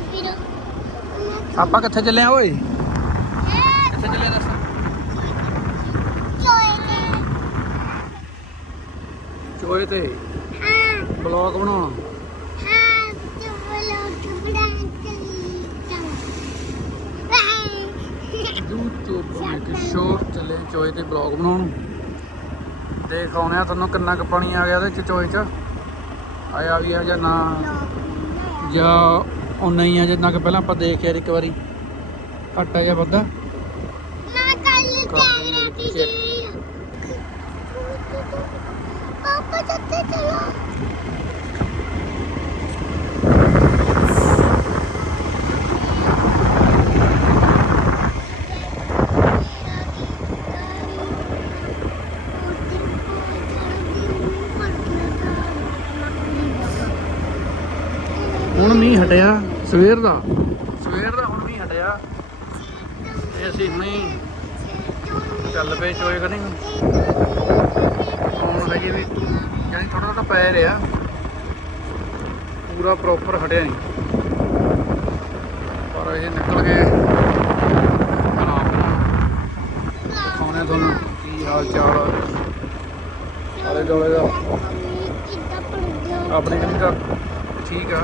ਚੱਲੀ ਆਪਾਂ ਕਿੱਥੇ ਚੱਲੇ ਆ, ਓਏ? ਕਿੱਥੇ ਚੱਲੇ ਦੱਸ? ਚੋਏ ਤੇ। ਚੋਏ ਹਾਂ ਬਲੌਗ ਬਣਾਉਣਾ। ਹਾਂ ਤੇ ਬੋਲੋ ਟੁਕੜਾ ਚੱਲੀ ਚੱਲ YouTube ਮੇਕ ਸ਼ੋਰ ਚੱਲੇ ਚੋਏ ਤੇ ਬਲੌਗ ਬਣਾਉਣ। ਦੇਖ ਆਉਣੇ ਆ ਤੁਹਾਨੂੰ ਕਿੰਨਾ ਕੁ ਪਾਣੀ ਆ ਗਿਆ ਉਹਦੇ ਚ ਚੋਏ ਚ। ਆਇਆ ਵੀ ਆ ਜਾਂ ਨਾ। ਜਾਂ ਉਹ ਨਹੀਂ ਆ ਜਿੰਨਾ ਕਿ ਪਹਿਲਾਂ ਆਪਾਂ ਦੇਖ ਯਾਰ ਇੱਕ ਵਾਰੀ। ਘੱਟ ਜਾਂ ਵੱਧਾ। ਮੈਂ ਕੱਲ ਕਹਿ ਰਹੀ ਸੀ ਪਾਪਾ ਚੱਤੇ ਚਲੋ ਹੁਣ ਮੀਂਹ ਹਟਿਆ ਸਵੇਰ ਦਾ ਸਵੇਰ ਦਾ ਹੁਣ ਮੀਂਹ ਹਟਿਆ ਤੇ ਅਸੀਂ ਹੁਣੇ ਚੱਲ ਪਏ ਚੋਏ ਕਰੀ ਹੁਣ ਹਜੇ ਵੀ ਯਾਨੀ ਥੋੜਾ ਥੋੜਾ ਪੈ ਰਿਹਾ ਪੂਰਾ ਪ੍ਰੋਪਰ ਹਟਿਆ ਨਹੀਂ। ਪਰ ਇਹ ਨਿਕਲ ਗਏ। ਖਾਣੇ ਤੁਹਾਨੂੰ ਕੀ ਹਾਲ ਚਾਲ ਆਲੇ ਦੁਆਲੇ ਦਾ। ਆਪਣੇ ਕੰਨੀ ਦਾ ਠੀਕ ਆ।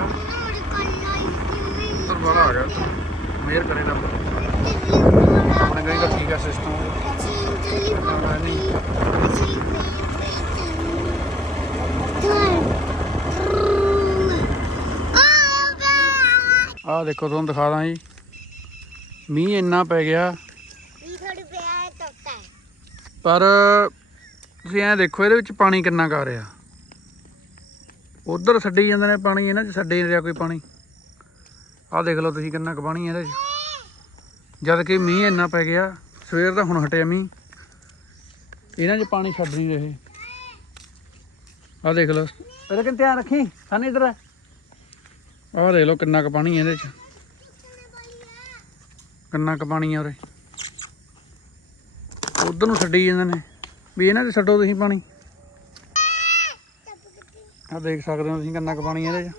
ਉੱਤਰ ਵਾਲਾ ਆ ਗਿਆ ਮਿਹਰ ਕਰੇ ਰੱਬ। ਆਪਣੇ ਕੰਨੀ ਦਾ ਠੀਕ ਆ ਸਿਸਟਮ ਨਹੀਂ? ਆਹ ਦੇਖੋ ਤੁਹਾਨੂੰ ਦਿਖਾ ਦਾਂ ਜੀ। ਮੀਂਹ ਇੰਨਾ ਪੈ ਗਿਆ। ਪਰ ਤੁਸੀਂ ਐਂ ਦੇਖੋ ਇਹਦੇ ਵਿੱਚ ਪਾਣੀ ਕਿੰਨਾ ਕਾ ਰਿਹਾ। ਉਧਰ ਛੱਡੀ ਜਾਂਦੇ ਨੇ ਪਾਣੀ ਇਹਨਾਂ 'ਚ ਛੱਡੇ ਨਹੀਂ ਰਿਹਾ ਕੋਈ ਪਾਣੀ। ਆਹ ਦੇਖ ਲਓ ਤੁਸੀਂ ਕਿੰਨਾ ਕੁ ਪਾਣੀ ਹੈ ਇਹਦੇ 'ਚ। ਜਦ ਕਿ ਮੀਂਹ ਇੰਨਾ ਪੈ ਗਿਆ ਸਵੇਰ ਦਾ ਹੁਣ ਹਟਿਆ ਮੀਂਹ। ਇਹਨਾਂ 'ਚ ਪਾਣੀ ਛੱਡ ਨਹੀਂ ਰਹੇ। ਆਹ ਦੇਖ ਲਓ। ਇਹਦਾ ਕਿੰਨ ਧਿਆਨ ਰੱਖੀ ਸਾਨੂੰ ਇਧਰ। ਆਹ ਦੇਖ ਲਓ ਕਿੰਨਾ ਕੁ ਪਾਣੀ ਇਹਦੇ 'ਚ। ਕਿੰਨਾ ਕੁ ਪਾਣੀ ਆ ਉਰੇ। ਉਧਰ ਨੂੰ ਛੱਡੀ ਜਾਂਦੇ ਨੇ। ਵੀ ਇਹਨਾਂ 'ਚ ਛੱਡੋ ਤੁਸੀਂ ਪਾਣੀ। ਆ ਦੇਖ ਸਕਦੇ ਹੋ ਤੁਸੀਂ ਕਿੰਨਾ ਕੁ ਪਾਣੀ ਇਹਦੇ 'ਚ।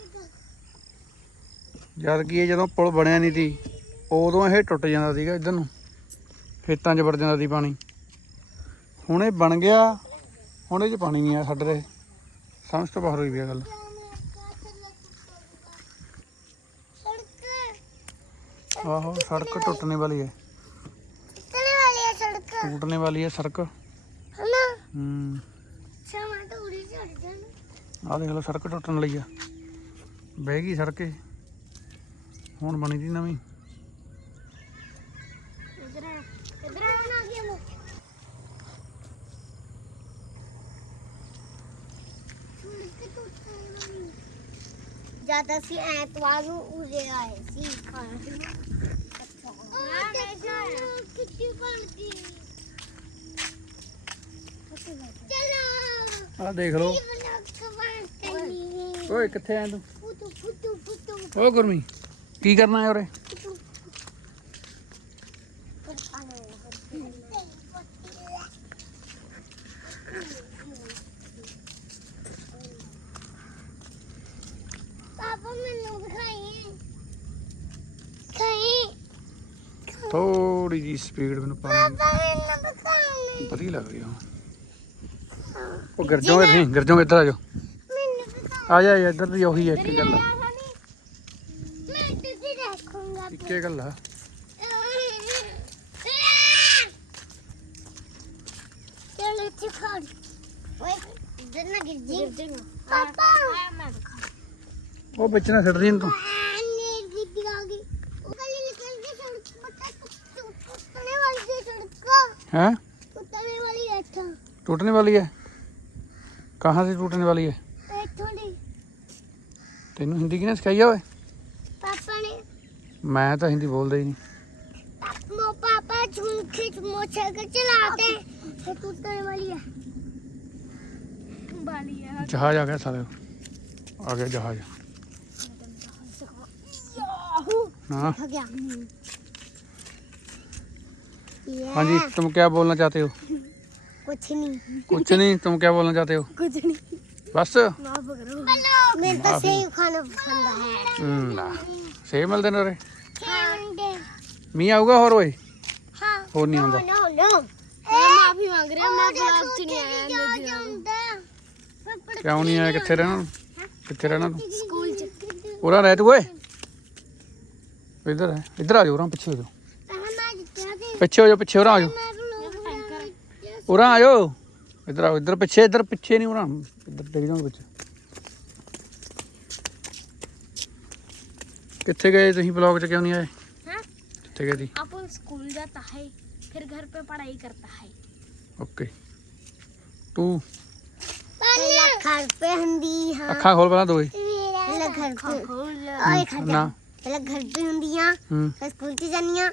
ਜਦ ਕਿ ਇਹ ਜਦੋਂ ਪੁਲ ਬਣਿਆ ਨਹੀਂ ਸੀ, ਉਦੋਂ ਇਹ ਟੁੱਟ ਜਾਂਦਾ ਸੀਗਾ ਇਧਰ ਨੂੰ। ਖੇਤਾਂ 'ਚ ਵੜ ਜਾਂਦਾ ਸੀ ਪਾਣੀ। ਹੁਣ ਇਹ ਬਣ ਗਿਆ। ਹੁਣ ਇਹ 'ਚ ਪਾਣੀ ਨਹੀਂ ਆ ਛੱਡ ਰਹੇ ਸਮਝ ਤੋਂ ਬਾਹਰ ਹੋਈ ਵੀ ਗੱਲ। ਆਹੋ ਸੜਕ ਟੁੱਟਣੇ ਵਾਲੀ ਹੈ। ਤੇਰੇ ਵਾਲੀ ਹੈ ਸੜਕ। ਟੁੱਟਣੇ ਵਾਲੀ ਹੈ ਸੜਕ। ਹਨਾ? ਹੂੰ। ਸੜਕ ਟੁੱਟਣ ਲਈ ਆ। ਬਹਿ ਗਈ ਸੜਕ ਹੁਣ ਬਣੀ ਦੀ ਨਵੀਂ। ਜਦ ਅਸੀਂ ਐਤਵਾਰ ਨੂੰ ਉਰੇ ਆਏ ਸੀ। ਖਾਣ ਆ ਦੇਖ ਲਓ। ਓਏ ਕਿੱਥੇ ਆਂ ਤੂੰ? ਓ ਗੁਰਮੀ ਕੀ ਕਰਨਾ ਹੈ ਉਰੇ? ਥੋੜੀ ਜੀ ਸਪੀਡ ਮੈਨੂੰ ਪਾਣੀ ਵਧੀਆ ਲੱਗ ਰਹੀ ਆ। ਉਹ ਗਿਰ ਜਾਓਗੇ ਤੁਸੀਂ ਗਿਰ ਜਾਓਗੇ ਇੱਧਰ ਆ ਜਾ ਆ ਜਾ, ਇੱਧਰ ਦੀ ਉਹੀ ਹੈ ਇੱਕ ਗੱਲ ਆ। ਇੱਕੇ ਆ। ਚਲੋ ਓਏ ਗਿਰ ਜੀ। ਪਾਪਾ। ਉਹ ਵਿੱਚ ਨਾ ਛੱਡ ਇਹਨੂੰ ਤੂੰ। है टूटने वाली है टूटने वाली है कहाँ से टूटने वाली है तेन हिंदी किने सिखाई है पापा ने मैं तो हिंदी बोलता ही नहीं वो पापा झुमके मोटरसाइकिल चलाते हैं टूटने वाली है वाली है जहाज आ गया सारे आ गया जहाज हाँ हो गया हाँ जी तुम क्या बोलना चाहते हो कुछ नहीं कुछ नहीं तुम क्या बोलना चाहते हो कुछ नहीं बस माफ करो मेरे तो सेब खाना पसंद है हम्म, ना ਸੇਬ ਮਿਲਦੇ ਨੇ ਉਰੇ ਹਾਂ ਮੀਂਹ ਆਊਗਾ ਹੋਰ ਓਏ ਹਾਂ ਹੋਰ ਨਹੀਂ ਆਉਂਦਾ ਨੋ ਨੋ ਮੈਂ ਮਾਫੀ ਮੰਗ ਰਿਹਾ ਮੈਂ ਬਲੌਗ ਚ ਨਹੀਂ ਆਇਆ ਇੰਨੇ ਦਿਨਾਂ ਕਿਉਂ ਨਹੀਂ ਆਇਆ ਕਿੱਥੇ ਰਹਿਣਾ ਕਿੱਥੇ ਰਹਿਣਾ ਤੂੰ ਸਕੂਲ ਚ ਉਰਾਂ ਰਹਿ ਤੂੰ ਓਏ ਇੱਧਰ ਹੈ ਇੱਧਰ ਆ ਜਾਓ ਉਰਾਂ ਪਿੱਛੇ ਹੋ ਜਾਓ ਮੈਂ पिछे हो जाओ पिछे उरा आयो उरा आयो इधर आओ इधर पिछे इधर पिछे नहीं उरा इधर टेक जाओ पिछे कितने गए तुम ब्लॉग च क्यों नहीं आए कितने गए थी अपन स्कूल जाता है फिर घर पे पढ़ाई करता है ओके तू घर पे हंदी हाँ अखा खोल बना दो मेरा घर खोल ओए खा ना घर पे हंदी हाँ स्कूल च जानिया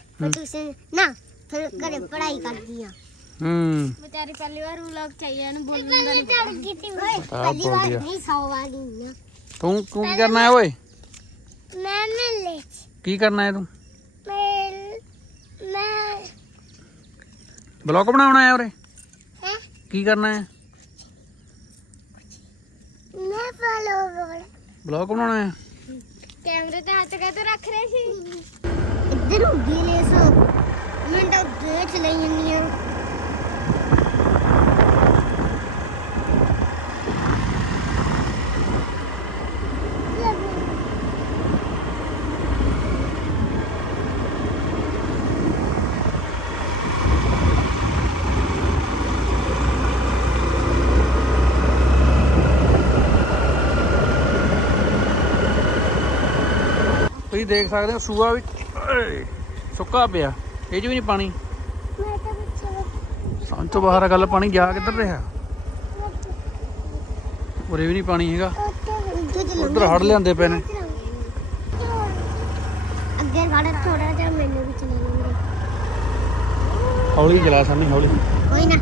ना ਨਾ ਫਿਰ ਘਰੇ ਪੜ੍ਹਾਈ ਕਰਦੀਆਂ ਹੂੰ ਵਿਚਾਰੀ ਪਹਿਲੀ ਵਾਰ ਵਲੌਗ ਚਾਹੀਏ ਇਹਨੂੰ ਬੋਲਣ ਦਾ ਨਹੀਂ ਓਏ ਪਤਾ ਪਹਿਲੀ ਵਾਰ ਬੋਲ ਗਿਆ। ਨਹੀਂ ਸੌ ਵਾਰ ਨਹੀਂ ਆ ਤੂੰ ਤੂੰ ਕੀ ਕਰਨਾ ਹੈ ਓਏ ਮੈਂ ਮਿਲੇ ਕੀ ਕਰਨਾ ਹੈ ਤੂੰ ਮੈਂ ਮੈਂ ਬਲੌਗ ਬਣਾਉਣਾ ਹੈ ਉਰੇ ਹੈ ਕੀ ਕਰਨਾ ਹੈ ਮੈਂ ਫਾਲੋ ਬੋਲ ਬਲੌਗ ਬਣਾਉਣਾ ਹੈ ਕੈਮਰੇ ਤੇ ਹੱਥ ਕਾ ਤੇ ਰੱਖ ਰਹੇ ਸੀ ਇੱਧਰ ਹੁੰਦੀ ਲੈ ਸੋ ਮੈਂ ਤਾਂ ਉੱਧਰ ਚਲਾਈ ਜਾਂਦੀ ਆ ਤੁਸੀਂ ਦੇਖ ਸਕਦੇ ਹੋ ਸੂਆ ਵੀ ਓਏ, ਸੁੱਕਾ ਪਿਆ। ਇਹ 'ਚ ਵੀ ਨਹੀਂ ਪਾਣੀ। ਮੈਂ ਤਾਂ ਪਿੱਛੇ ਸਮਝ ਤੋਂ ਬਾਹਰ ਆ ਗੱਲ ਪਾਣੀ ਜਾ ਕਿੱਧਰ ਰਿਹਾ? ਉਰੇ ਵੀ ਨਹੀਂ ਪਾਣੀ ਹੈਗਾ। ਉਧਰ ਹੜ ਲਿਆਂਦੇ ਪਏ ਨੇ। ਅੱਗੇ ਖੜਾ ਥੋੜਾ ਜਿਹਾ ਮੈਨੂੰ ਵੀ ਚਲਾ ਲੈਂਦੇ ਹੌਲੀ ਚਲਾ ਸਾਨੀ ਹੌਲੀ। ਕੋਈ ਨਾ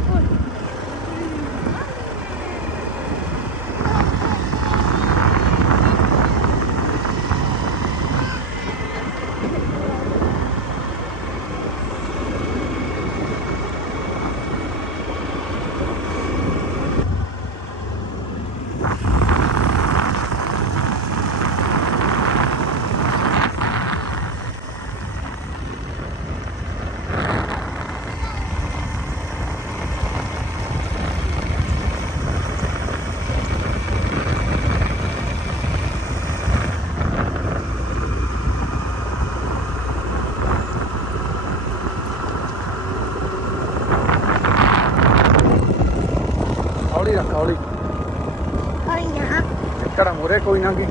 ਹੌਲੀ ਰੱਖ ਹੌਲੀ ਕੋਈ ਨਾ ਕਿਹੜਾ ਮੋਰੇ ਕੋਈ ਨਾ ਕੀ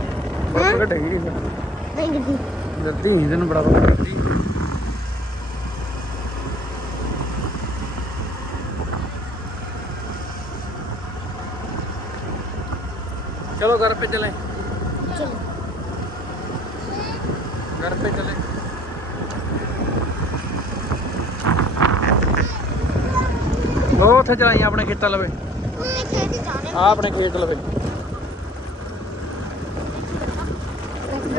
ਬਸ ਉਹ ਡਈ ਨਹੀਂ ਗੱਡੀ ਜੱਦੀ ਨਹੀਂ ਤੈਨੂੰ ਬੜਾ ਪਤਾ ਜੱਦੀ चलो घर पे चलें ਚਲੋ घर पे चलें ਉਹ ਉੱਥੇ ਚਲਾਈ ਆਪਣੇ ਖੇਤਾਂ ਲਵੇ ਮੈਂ ਖੇਤ ਜਾਣਾ ਆ ਆਪਣੇ ਖੇਤ ਲਵੇ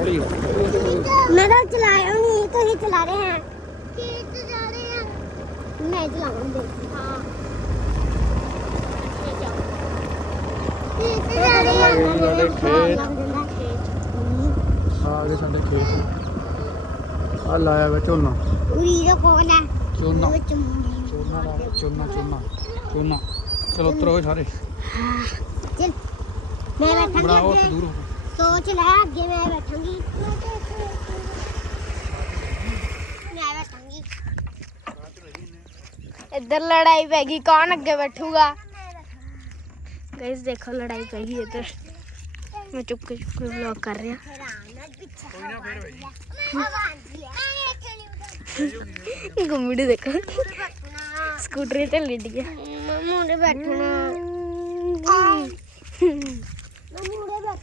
ਮੈਂ ਤਾਂ ਚਲਾਇਆ ਨਹੀਂ ਤੁਸੀਂ ਚਲਾ ਰਹੇ हैं ਖੇਤ ਜਾ ਰਹੇ हैं ਮੈਂ ਚਲਾਉਂਗਾ ਹਾਂ। ਖੇਤ ਜਾ ਰਹੇ ਇਹ ਸਾਡੇ ਖੇਤ। ਆ ਗਏ ਸਾਡੇ ਖੇਤ। ਆ ਲਾਇਆ ਵਾ ਝੋਨਾ। ਉਰੀ ਦਾ ਕੋਲ ਹੈ ਝੋਨਾ। ਝੋਨਾ ਝੋਨਾ ਝੋਨਾ ਝੋਨਾ। ਚਲੋ ਉਤਰੋ ਸਾਰੇ। ਚੱਲ। ਮੈਂ ਬੈਠਾਂਗੀ ਬਣਾਓ ਦੂਰ ਹੋ ਸੋਚ ਲੈ ਅੱਗੇ ਮੈਂ ਬੈਠਾਂਗੀ ਮੈਂ ਬੈਠਾਂਗੀ ਇੱਧਰ ਲੜਾਈ ਪੈ ਗਈ ਕੌਣ ਅੱਗੇ ਬੈਠੂਗਾ ਗਾਇਸ ਦੇਖੋ ਲੜਾਈ ਪੈ ਗਈ ਇੱਧਰ ਮੈਂ ਚੁੱਪ ਕੇ ਚੁੱਪ ਕੇ ਵਲੌਗ ਕਰ ਰਿਹਾ ਕੋਈ ਨਾ ਫੇਰ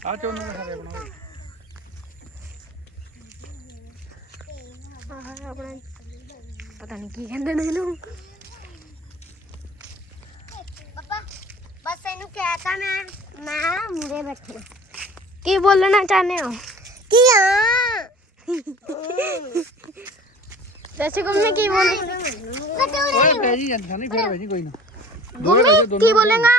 ਆ ਝੋਨਾ ਦੇ ਸਾਰੇ ਬਣਾਓ। ਆਪਣਾ ਪਤਾ ਨਹੀਂ ਕੀ ਕਹਿੰਦੇ ਨੇ ਇਹਨੂੰ। ਪਾਪਾ ਬਸ ਇਹਨੂੰ ਕਹਿਤਾ ਮੈਂ ਮੈਂ ਮੂਰੇ ਬੈਠਣਾ ਕੀ ਬੋਲਣਾ ਚਾਹੁੰਦੇ ਹੋ? ਕੀ ਆ? ਜੈਸੇ ਗੁੰਮੇ ਕੀ ਬੋਲ ਓਏ ਪੈ ਜੀ ਜਾਂਦੀ ਸਾਨੀ ਫੇਰ ਭਾਈ ਕੋਈ ਨਾ। ਗੁੰਮੀ ਕੀ ਬੋਲੇਗਾ?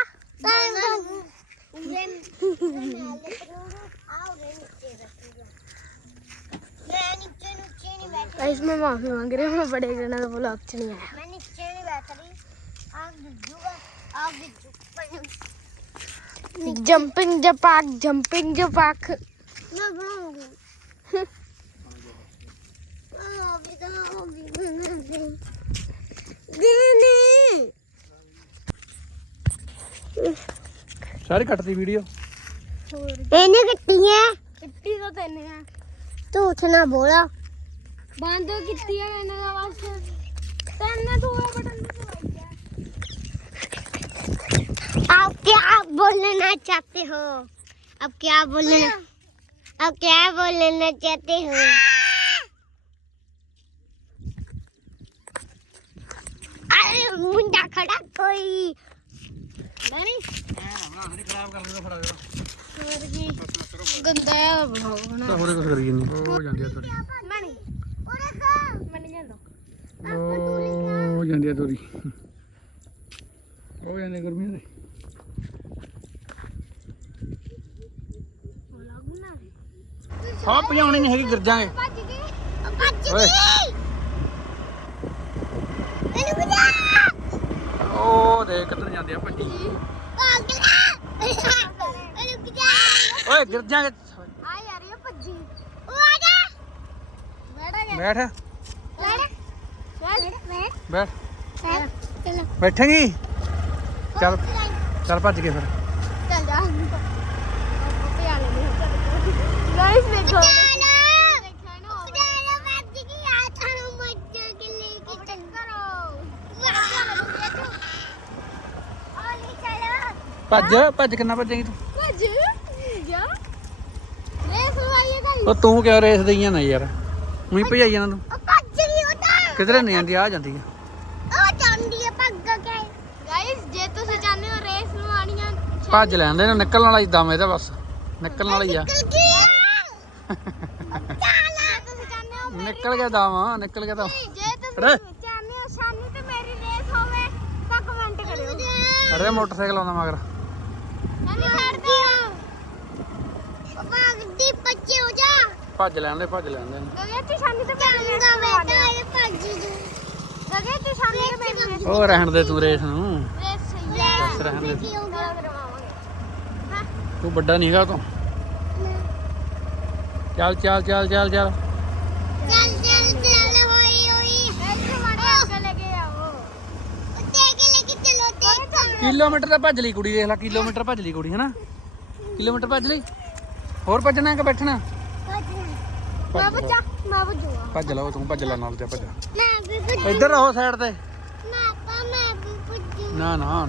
गाइस मैं माफी मांग रही हूँ मैं बड़े जना का ब्लॉग च नहीं आया मैं नीचे नहीं बैठ रही आप गिजूगा आप गिजू जंपिंग जपाक जंपिंग जपाक मैं बनाऊंगी अभी तो अभी बनाऊंगी दीदी ਸਾਰੇ ਕੱਟਦੀ ਵੀਡੀਓ ਇਹਨੇ ਕੱਟੀ ਹੈ कितनी तो तेने है ਝੂਠ ਨਾ ਬੋਲਾ बंद कितनी है मैंने का बस तेने तो वो बटन दबाई है आप क्या बोलना चाहते हो अब क्या बोलना अब क्या बोलना चाहते हो अरे मुंडा खड़ा कोई ਹੁੰਦਾ ਨਹੀਂ ਖਰਾਬ ਕਰ ਲੈਂਦਾ ਫੜਾ ਜਰਾ ਹੋਰ ਕੀ? ਗੰਦਾ ਆ ਬਹੁਤ ਬਣਾ। ਹੋਰੇ ਕੁਝ ਕਰੀ ਜੰਨੀ ਹੋ ਜਾਂਦੀ ਆ ਤੋਰੀ ਮਣੀ। ਉਹਦਾ ਕਾ ਮਣੀ ਜਾਂਦਾ ਹੋ ਜਾਂਦੀ ਆ ਤੋਰੀ ਹੋ ਜਾਂਦੀ ਗਰਮੀ ਦੇ ਹਾਂ ਭਜਾਉਣੀ ਨਹੀਂ ਹੈਗੀ ਗਿਰ ਜਾਗੇ। ਭੱਜ ਗਈ ਭੱਜ ਗਈ ਕਿੱਧਰ ਜਾਂਦੇ ਆ ਭੱਟੀ ਓਏ ਗਿਰ ਜਾਗੇ ਆ ਯਾਰ ਇਹ ਭੱਜੀ ਉਹ ਆ ਜਾ ਬੈਠ ਬੈਠ ਬੈਠ ਚਲੋ ਬੈਠੇਗੀ ਚਲ ਚਲ ਭੱਜ ਕੇ ਫਿਰ ਚਲ ਜਾ ਗਾਇਸ ਦੇਖੋ ਭੱਜ ਭੱਜ ਕਿੰਨਾ ਭੱਜੇਂਗੀ ਤੂੰ? ਭੱਜ ਗਿਆ ਰੇਸ ਲਵਾਈਏ ਗਾਈ ਉਹ ਤੂੰ ਕਿਉਂ ਰੇਸ ਦਈਆਂ ਨਾ ਯਾਰ? ਉਹੀ ਭਜਾਈ ਜਾਣਾ ਤੂੰ। ਭੱਜ ਰਹੀ ਉਹ ਤਾਂ। ਕਿਧਰੇ ਨਹੀਂ ਜਾਂਦੀ ਆ ਜਾਂਦੀ ਆ। ਉਹ ਜਾਂਦੀ ਆ ਭੱਗ ਕੇ ਗਾਇਸ ਜੇ ਤੁਸੀਂ ਚਾਹੁੰਦੇ ਹੋ ਰੇਸ ਲਵਾਣੀ ਭੱਜ ਲੈਂਦੇ ਨੇ ਨਿਕਲਣ ਵਾਲਾ ਹੀ ਦਮ ਇਹਦਾ ਬਸ। ਨਿਕਲਣ ਵਾਲਾ ਹੀ ਆ। ਨਿਕਲ ਗਿਆ ਦਾਵਾ ਨਿਕਲ ਗਿਆ ਤਾਂ ਜੇ ਤੁਸੀਂ ਚਾਹੁੰਦੇ ਹੋ ਸ਼ਾਨੀ ਤੇ ਮੇਰੀ ਰੇਸ ਹੋਵੇ ਤਾਂ ਕਮੈਂਟ ਕਰਿਓ। ਅਰੇ ਮੋਟਰਸਾਈਕਲ ਆਉਂਦਾ ਮਗਰ। ਭੱਜ ਲੈਣ ਦੇ ਭੱਜ ਲੈਣ ਦੇ ਗਗੇ ਤੇ ਸ਼ਾਮੀ ਤੇ ਮੈਂ ਰੇਸ ਕਰਵਾਉਣੀ ਆ। ਗਗੇ ਤੇ ਸ਼ਾਮੀ ਤੇ ਮੈਂ ਰੇਸ ਉਹ ਰਹਿਣ ਦੇ ਤੂੰ ਰੇਸ ਨੂੰ। ਰੇਸ ਸਹੀ ਹੈ ਬਸ ਰਹਿਣ ਦੇ। ਤੂੰ ਵੱਡਾ ਨਹੀਂਗਾ ਤੂੰ ਚੱਲ ਚੱਲ ਚੱਲ ਚੱਲ ਚੱਲ। ਚੱਲ ਚੱਲ ਚੱਲ ਹੋਈ ਹੋਈ ਕਿਲੋਮੀਟਰ ਤਾਂ ਭੱਜ ਲਈ ਕੁੜੀ ਦੇਖ ਲੈ ਕਿਲੋਮੀਟਰ ਭੱਜ ਲਈ ਕੁੜੀ ਹੈਨਾ? ਕਿਲੋਮੀਟਰ ਭੱਜ ਲਈ? ਹੋਰ ਭੱਜਣਾ ਕਿ ਬੈਠਣਾ? ਮੈਂ ਬੱਚਾ ਮੈਂ ਬੱਜੂਗਾ ਭੱਜ ਲਾ ਉਹ ਤੂੰ ਭੱਜ ਲਾ ਨਾਲ ਜਾ ਸਾਈਡ ਤੇ। ਨਾ ਨਾ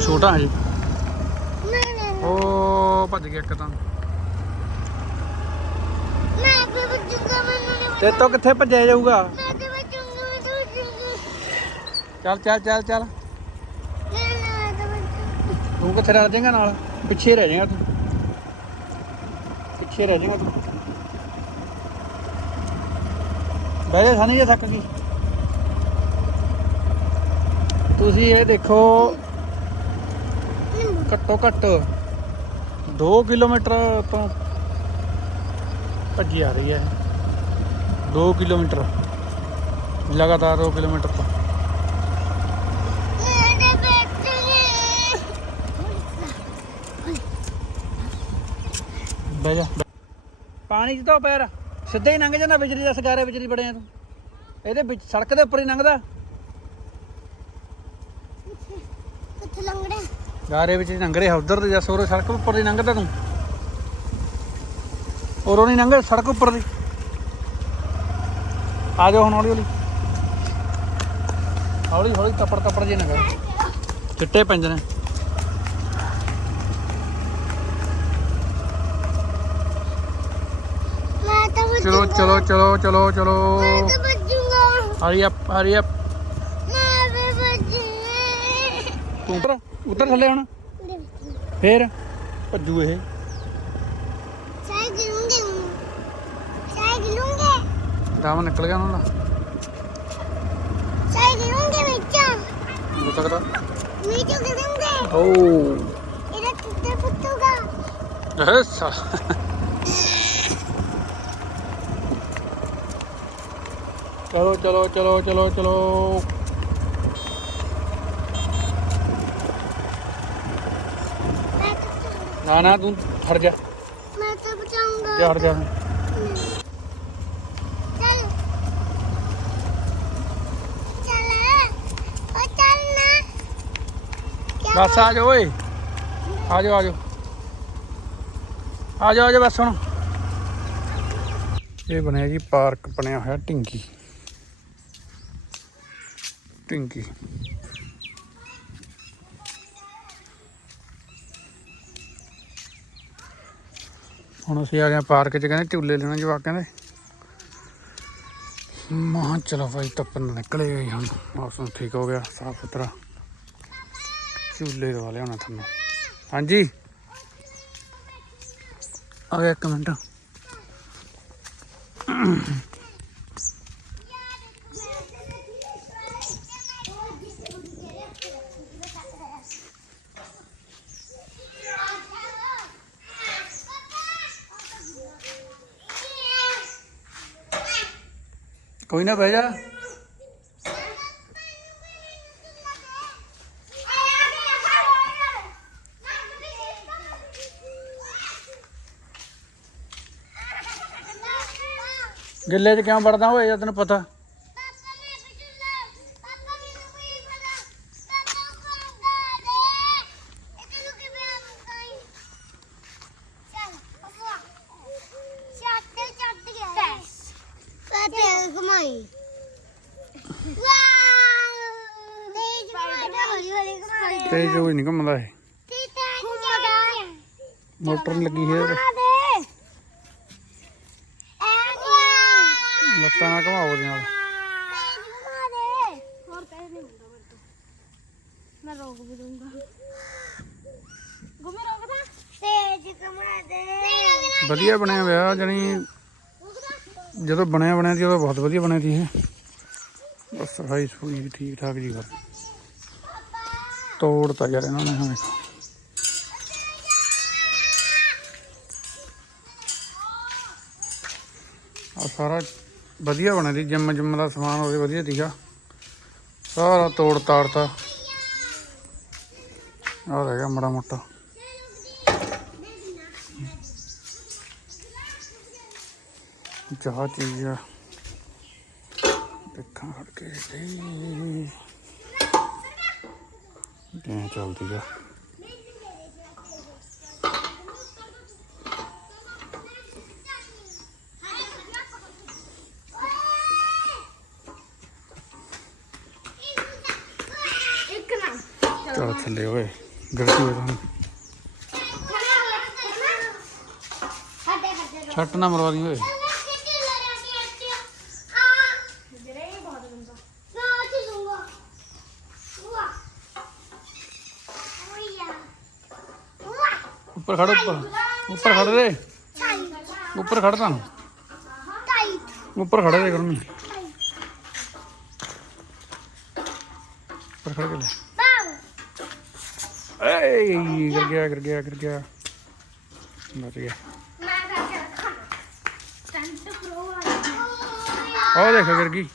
ਛੋਟਾ ਤੇ। ਤੋ ਕਿੱਥੇ ਭੱਜਿਆ ਜਾਊਗਾ? ਚੱਲ ਚੱਲ ਚੱਲ ਚੱਲ। ਤੂੰ ਕਿੱਥੇ ਰਹਿ ਜਾਏਗਾ ਰਹਿ ਜਾਏਗਾ ਪਿੱਛੇ ਰਹਿ ਜਾਏਗਾ ਤੂੰ। ਬਹਿ ਸਾਨੀ, ਜੇ ਥੱਕ ਗਈ। ਤੁਸੀਂ ਇਹ ਦੇਖੋ, ਘੱਟੋ ਘੱਟ 2 ਕਿਲੋਮੀਟਰ ਤੋਂ ਭੱਜੀ ਆ ਰਹੀ ਹੈ 2 ਕਿਲੋਮੀਟਰ, ਲਗਾਤਾਰ 2 ਕਿਲੋਮੀਟਰ ਤੋਂ। ਬਹਿ ਪਾਣੀ 'ਚ ਤਾਂ ਪੈਰ ਸਿੱਧੇ ਹੀ ਲੰਘ ਜਾਂਦਾ ਬਿਜਲੀ ਦਾ ਸਗਾਰੇ ਬਿਜਲੀ ਬੜਿਆ ਤੂੰ। ਇਹਦੇ ਵਿੱਚ ਸੜਕ ਦੇ ਉੱਪਰ ਹੀ ਲੰਘਦਾ। ਕਿੱਥੇ ਲੰਘ ਗਾਰੇ ਵਿੱਚ ਹੀ ਲੰਘ ਉਧਰ ਤੇ ਜਾਂ ਸੋਰੋ ਸੜਕ ਉੱਪਰ ਦੀ ਲੰਘਦਾ ਤੂੰ। ਔਰ ਉਹ ਨਹੀਂ ਲੰਘ ਸੜਕ ਉੱਪਰ ਦੀ। ਆ ਜਾਓ ਹੁਣ ਹੌਲੀ ਹੌਲੀ ਹੌਲੀ ਹੌਲੀ ਤੱਪੜ ਤੱਪੜ ਜੇ ਨਾ ਕਰੋ ਚਿੱਟੇ ਪੈਂਦੇ ਨੇ। ਚਲੋ ਚਲੋ ਚਲੋ ਚਲੋ ਚਲੋ। ਮੈਂ ਤਾਂ ਵੱਜੂਗਾ ਹਰੀ ਅਪ ਹਰੀ ਅਪ। ਮੈਂ ਵੀ ਵੱਜੂਗੀ ਤੂੰ ਉੱਤਰ ਉੱਤਰ ਥੱਲੇ ਹੁਣ। ਫੇਰ। ਭੱਜੂ ਇਹ। ਸ਼ਾਇਦ ਗਿਰੂੰਗੇ ਸ਼ਾਇਦ ਗਿਰੂੰਗੇ ਦਾਮ ਨਿਕਲ ਗਿਆ ਉਹਨਾਂ ਦਾ ਸ਼ਾਇਦ ਗਿਰੂੰਗੇ ਵਿੱਚੋਂ। ਹੋ ਸਕਦਾ। ਵਿੱਚੋਂ ਗਿਰੂੰਗੇ ਓ। ਇਹਦਾ ਟੁੱਟੇ ਪੁੱਤੂਗਾ ਅਹ ਸਾ ਚਲੋ ਚਲੋ ਚਲੋ ਚਲੋ ਚਲੋ। ਨਾ ਨਾ ਤੂੰ ਹਟ ਜਾ। ਮੈਂ ਤਾਂ ਬਚਾਉਂਗਾ। ਜਾ ਹਟ ਜਾ। ਬਸ ਆ ਜਾਓ ਓਏ। ਆ ਜਾਓ ਆ ਜਾਓ। ਆ ਜਾਓ ਆ ਜਾਓ ਬਸ ਹੁਣ। ਇਹ ਬਣਿਆ ਜੀ ਪਾਰਕ ਬਣਿਆ ਹੋਇਆ ਢਿੰਗੀ। ਢਿੰਗੀ ਹੁਣ ਅਸੀਂ ਆ ਗਏ ਪਾਰਕ 'ਚ, ਕਹਿੰਦੇ ਝੂਲੇ ਲੈਣੇ ਜਵਾਕ ਕਹਿੰਦੇ ਮਾਂ ਚਲੋ ਭਾਈ ਧੁੱਪ ਨਾ ਨਿਕਲੇ ਗਈ ਹੁਣ ਮੌਸਮ ਠੀਕ ਹੋ ਗਿਆ, ਸਾਫ਼ ਸੁਥਰਾ। ਝੂਲੇ ਦਵਾ ਲਿਆਉਣਾ ਤੁਹਾਨੂੰ ਹਾਂਜੀ। ਆ ਗਿਆ ਇੱਕ ਮਿੰਟ। ਕੋਈ ਨਾ ਬਹਿ ਜਾ। ਗਿੱਲੇ 'ਚ ਕਿਉਂ ਵੜਦਾ ਓਏ ਤੈਨੂੰ ਪਤਾ ਘੁਮਾਈ ਵਾਓ ਤੇਜ ਘੁਮਾਈ ਹੌਲੀ ਹੌਲੀ ਘੁਮਾਈ ਤੇ ਜੋ ਨਹੀਂ ਘੁੰਮਦਾ ਇਹ ਤੇ ਤੇਜ ਘੁਮਾਦਾ ਮੋਟਰ ਨੀ ਲੱਗੀ ਹੈ ਦੇ ਐ ਨਹੀਂ ਲੱਤਾਂ ਨਾਲ ਘੁਮਾਓ ਨਾਲ। ਦੇ ਹੋਰ ਤੇਜ਼ ਨਹੀਂ ਹੁੰਦਾ ਮੇਰੇ ਤੋਂ ਮੈਂ ਰੋਕ ਵੀ ਦੂੰਗਾ ਗੁੰਮੇ ਰੋਕਦਾ? ਤੇਜ ਘੁਮਾ ਦੇ ਵਧੀਆ ਬਣਿਆ ਹੋਇਆ ਜਾਨੀ ਜਦੋਂ ਬਣਿਆ ਬਣਿਆ ਸੀ ਉਦੋਂ ਬਹੁਤ ਵਧੀਆ ਬਣਿਆ ਸੀ ਇਹ। ਬਸ ਸਫ਼ਾਈ ਵੀ ਠੀਕ ਠਾਕ ਜੀ ਕਰ ਤੋੜਤਾ ਯਾਰ ਇਹਨਾਂ ਨੇ ਹਾਂ ਆ ਸਾਰਾ ਵਧੀਆ ਬਣਿਆ ਦੀ, ਜਿੰਮ ਜਿੰਮ ਦਾ ਸਮਾਨ ਉਹਦੇ ਵਧੀਆ ਸੀਗਾ ਸਾਰਾ ਤੋੜ ਤਾੜਤਾ। ਆ ਰਹਿ ਗਿਆ ਮੜਾ ਮੋਟਾ। ਚਾਹ ਚੀਜ਼ ਆ ਦੇਖਾਂ ਹਟ ਕੇ। ਤੇ ਇਹ ਚੱਲਦੀ ਆ ਇੱਕ ਨਾ ਚੱਲ ਓਏ। ਗਲਤੀ ਹੋ ਗਈ ਛੱਟ ਨਾ ਮਰਵਾ ਦੀ ਓਏ। ਉੱਪਰ ਖੜ, ਉੱਪਰ। ਉੱਪਰ ਖੜ ਰੇ ਉੱਪਰ ਖੜ ਤਾਂ। ਉੱਪਰ ਖੜ ਦੇ ਕਰੂੰ ਉੱਪਰ ਖੜ ਕੇ ਲੈ। ਏ ਗਿਰ ਗਿਆ ਗਿਰ ਗਿਆ ਗਿਰ ਗਿਆ। ਬਚ ਗਿਆ। ਉਹ ਦੇਖ ਗਿਰ ਗਈ।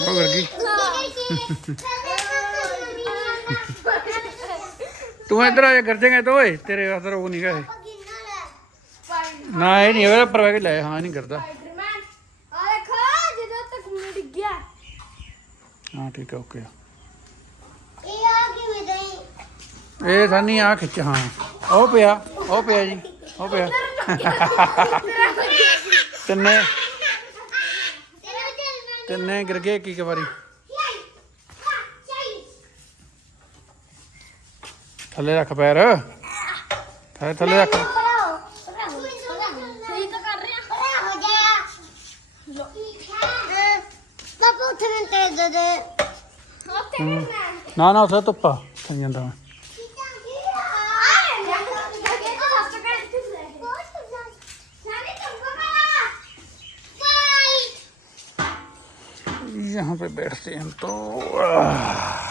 ਉਹ ਗਿਰ ਗਈ। ਤੂੰ ਇੱਧਰ ਆ ਜਾ ਗਿਰ ਜਾਏਗਾ ਤੋ ਓਏ। ਤੇਰੇ ਅਸਰ ਉਹ ਨਹੀਂ ਗਏ ਨਾ ਇਹ ਨਹੀਂ ਹੋਇਆ ਪਰ ਕੇ ਲੈ ਹਾਂ ਨਹੀਂ ਕਰਦਾ ਹਾਂ ਠੀਕ ਹੈ ਓਕੇ ਇਹ ਆ ਕਿਵੇਂ ਗਈ ਇਹ ਸਾਨੀ ਆ ਖਿੱਚ ਹਾਂ। ਉਹ ਪਿਆ ਉਹ ਪਿਆ ਜੀ ਉਹ ਪਿਆ। ਤਿੰਨੇ ਤਿੰਨੇ ਗਿਰ ਗਏ ਇੱਕ ਵਾਰੀ। ਥੱਲੇ ਰੱਖ ਪੈਰ। ਥੱਲੇ ਥੱਲੇ ਰੱਖ। ਨਾ ਨਾ ਉੱਥੇ ਧੁੱਪਾ ਥੱਲੇ ਜਾਂਦਾ ਮੈਂ। beber tanto. Ah.